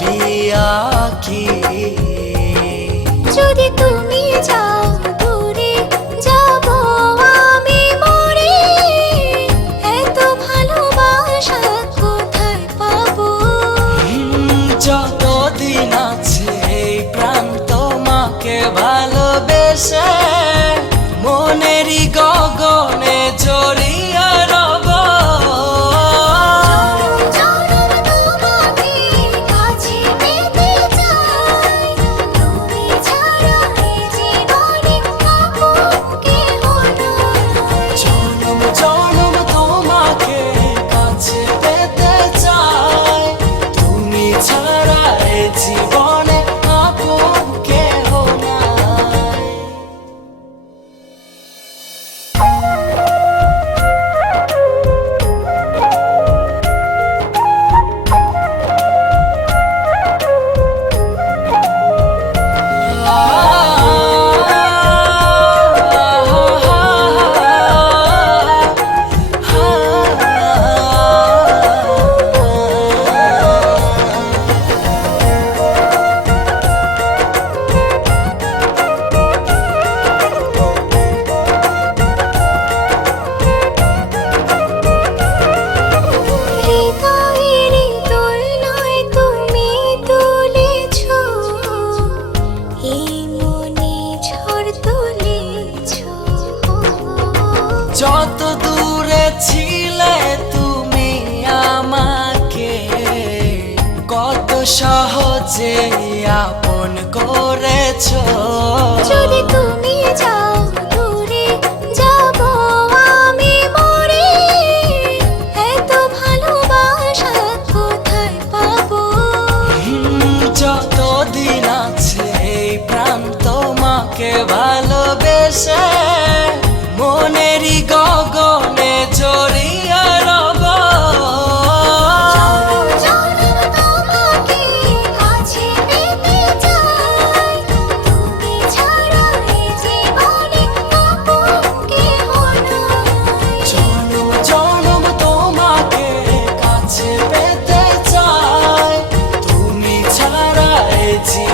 ছবি আঁকি। যদি তুমি যাও দূরে যাব আমি মরে, এত ভালোবাসা কোথায় পাবো? যতদিন আছে এই প্রাণ তোমাকে ভালোবেসে মনেরই গগনে জড়িয়ে রব। জনম তোমাকে কাছে পেতে চাই, তুমি ছাড়া এই জীবনে আপন কেহ নাই। জনম জনম তোমাকে কাছে পেতে চাই, তুমি ছাড়া এ জীবনে আপন কেহ নাই। হৃদয়ের দোলনায় তুমি তুলেছ, এই মনে ঝড় তুলেছ। যত দূরে ছিলে তুমি আমাকে কত সহজে আপন করেছো। যদি তুমি যাও দূরে যাব আমি মরে, এত ভালোবাসা কোথায় পাবো? যতদিন আছে এই প্রাণ তোমাকে ভালোবেসে মনেরই গগনে জড়িয়ে রব। জনম তোমাকে কাছে পেতে চাই, তুমি ছাড়া এই জীবনে আপন কেহ নাই। জনম জনম তোমাকে কাছে পেতে চাই, তুমি ছাড়া এ জীবনে